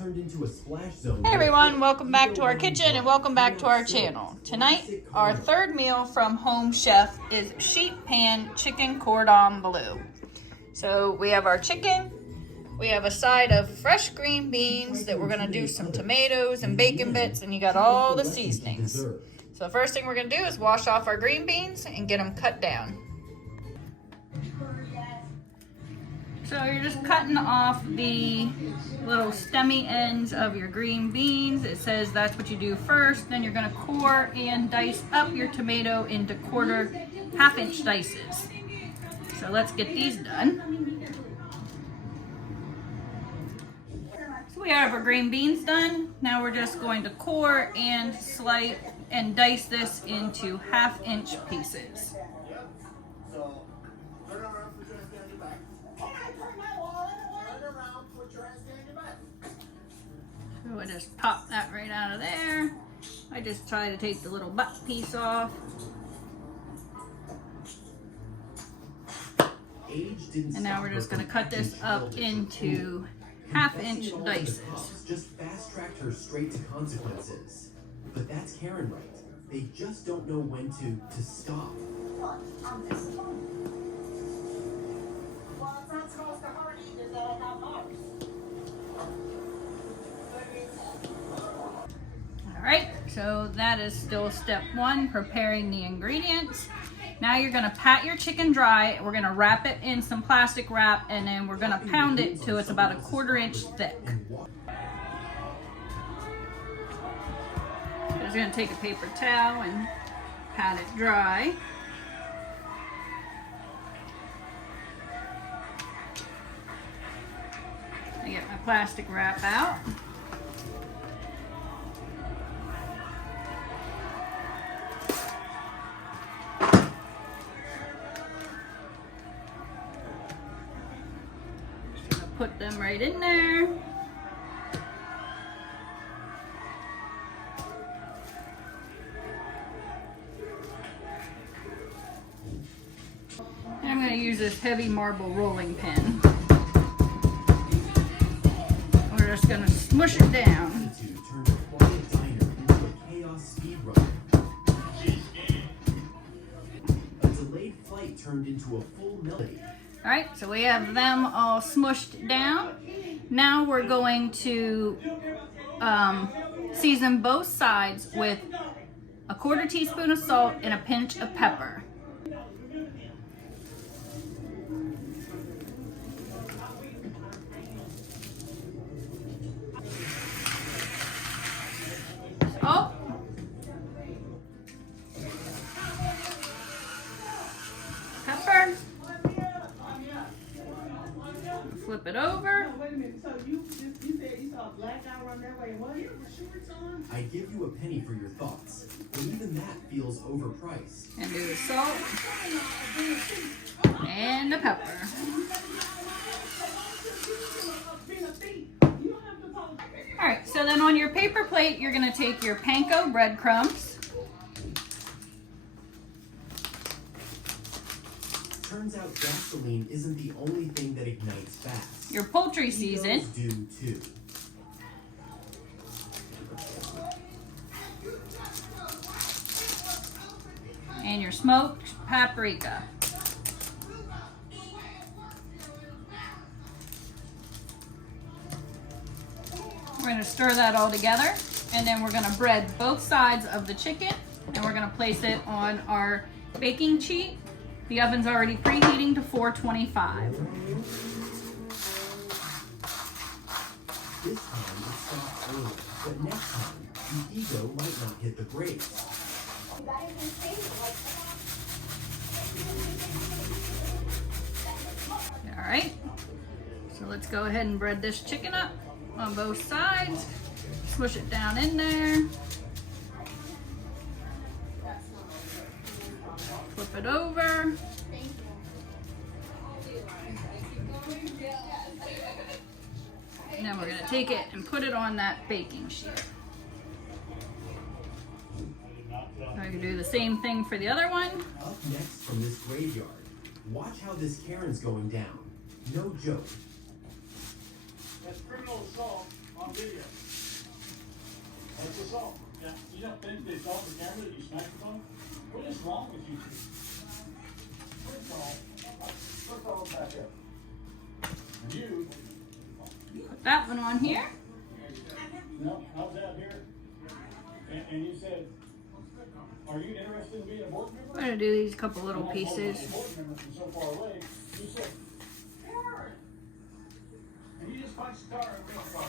turned into a splash zone. Hey everyone, welcome back to our kitchen and welcome back to our channel. Tonight, our third meal from Home Chef is sheet pan chicken cordon bleu. So we have our chicken, we have a side of fresh green beans that we're gonna do some tomatoes and bacon bits, and you got all the seasonings. So the first thing we're gonna do is wash off our green beans and get them cut down. So you're just cutting off the little stemmy ends of your green beans. It says that's what you do first. Then you're gonna core and dice up your tomato into half-inch dices. So let's get these done. So we have our green beans done. Now we're just going to core and slice and dice this into half-inch pieces. So I just pop that right out of there. I just try to take the little butt piece off. And now we're just going to cut this up into half-inch dices. Just fast-tracked her straight to consequences. But that's Karen right. They just don't know when to stop. Alright, so that is still step one, preparing the ingredients. Now you're going to pat your chicken dry. We're going to wrap it in some plastic wrap, and then we're going to pound it till it's about 1/4 inch thick. Just going to take a paper towel and pat it dry. I get my plastic wrap out. Put them right in there. And I'm going to use this heavy marble rolling pin. We're just going to smush it down. A delayed flight turned into a full melody. Alright, so we have them all smushed down. Now we're going to season both sides with 1/4 teaspoon of salt and a pinch of pepper. Salt. Pepper. Flip it over. Wait a minute. So you said you saw a black guy run that way. What? You have shorts on? I give you a penny for your thoughts, but even that feels overpriced. And do the salt and the pepper. All right. So then on your paper plate, you're going to take your panko breadcrumbs. Turns out gasoline isn't the only thing that ignites fast. Your poultry season. Do too. And your smoked paprika. We're going to stir that all together, and then we're going to bread both sides of the chicken, and we're going to place it on our baking sheet. The oven's already preheating to 425. This time it stopped early, but next time the ego might not hit the brakes. All right, so let's go ahead and bread this chicken up on both sides. Smush it down in there. Flip it over. And then we're going to take it and put it on that baking sheet. So I can do the same thing for the other one. Up next from this graveyard, watch how this Karen's going down. No joke. That's criminal assault On video. That's the salt. Yeah. You don't think they saw the camera that you smacked the phone? What is wrong with you two? Let's all back up. And you. Put that one on here. No, how's that here? And you said, are you interested in being a board member? We're gonna do these couple little And I told pieces. my board member from so far away, you said, Karen. And you just punched the car in the car.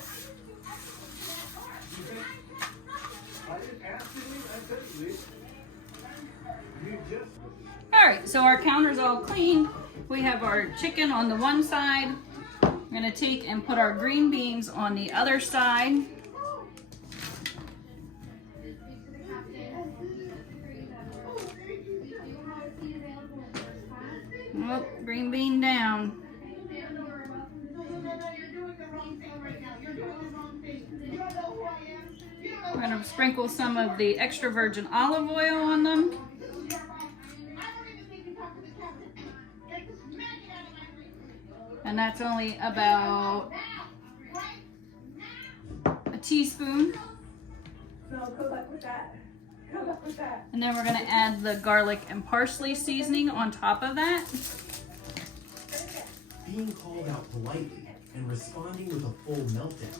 You think? I didn't ask you to leave. I said to leave. You just. All right, so our counter's all clean. We have our chicken on the one side. We're gonna take and put our green beans on the other side. Oh, green bean down. We're gonna sprinkle some of the extra virgin olive oil on them. And that's only about a teaspoon. No, good luck with that. Good luck with that. And then we're gonna add the garlic and parsley seasoning on top of that. Being called out politely and responding with a full meltdown,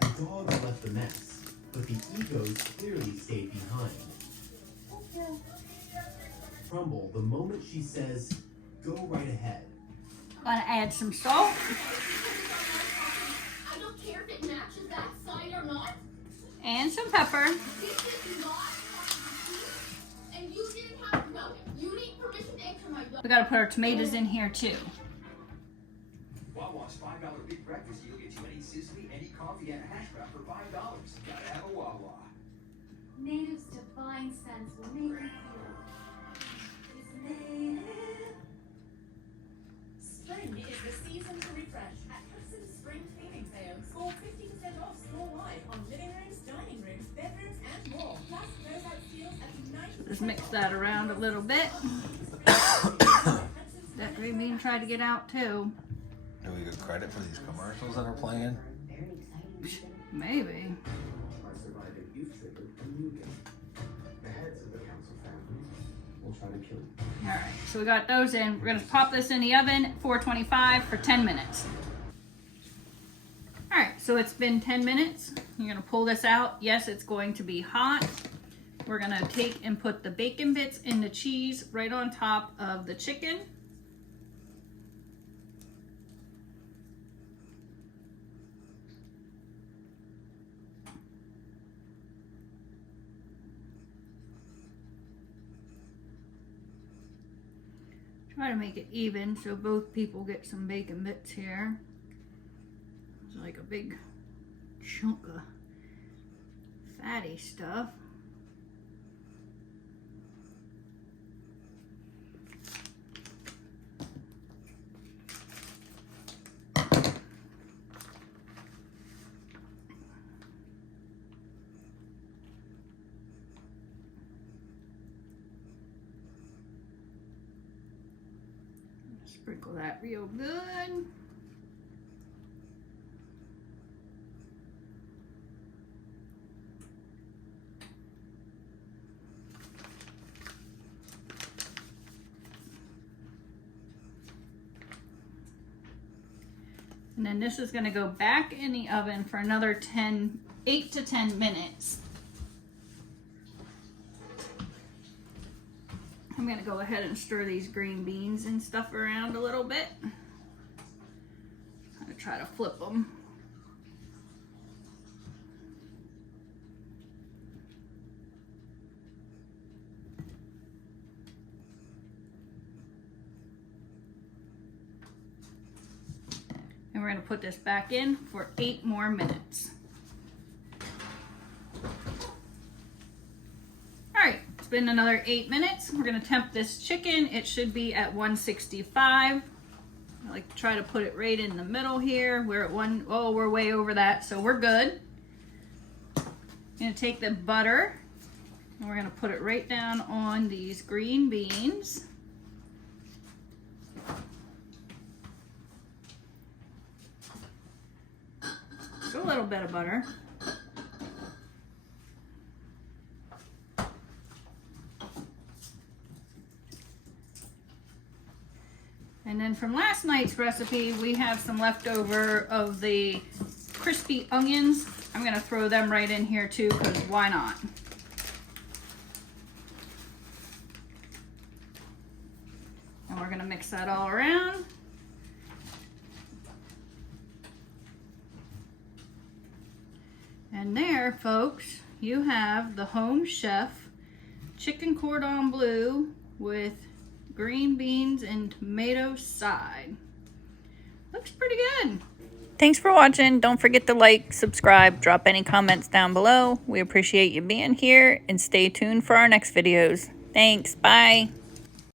the dogs left the mess, but the egos clearly stayed behind. Crumble the moment she says, "Go right ahead." Gonna add some salt. I don't care if it matches that side or not. And some pepper. This is not. And you didn't have to know it. You need permission to enter my yard. We gotta put our tomatoes in here too. Wawa's $5 big breakfast deal gets you any sesame, any coffee, and a hash brown for $5. Gotta have a Wawa. Native's divine sense will make you feel. It's native. Spring is the season to refresh. At Hudson's Spring Cleaning Sale, score 50% off store-wide on living rooms, dining rooms, bedrooms, and more. Plus, those out deals at 90%. Just mix that around a little bit. That green bean tried to get out too. Do we get credit for these commercials that are playing? Maybe. Our surviving youth triggered a new game. The heads of the council family will try to kill you. All right, so we got those in. We're gonna pop this in the oven, 425 for 10 minutes. All right, so it's been 10 minutes. You're gonna pull this out. Yes, it's going to be hot. We're gonna take and put the bacon bits and the cheese right on top of the chicken. Try to make it even so both people get some bacon bits here. It's like a big chunk of fatty stuff. Sprinkle that real good. And then this is going to go back in the oven for another 8 to 10 minutes. I'm going to go ahead and stir these green beans and stuff around a little bit. I'm going to try to flip them. And we're going to put this back in for 8 more minutes. All right, it's been another 8 minutes. We're gonna temp this chicken. It should be at 165. I like to try to put it right in the middle here. We're at oh, we're way over that, so we're good. I'm gonna take the butter and we're gonna put it right down on these green beans. So little bit of butter. And then from last night's recipe, we have some leftover of the crispy onions. I'm gonna throw them right in here too, because why not? And we're gonna mix that all around. And there, folks, you have the Home Chef Chicken Cordon Bleu with green beans and tomato side. Looks pretty good. Thanks for watching. Don't forget to like, subscribe, drop any comments down below. We appreciate you being here, and stay tuned for our next videos. Thanks. Bye.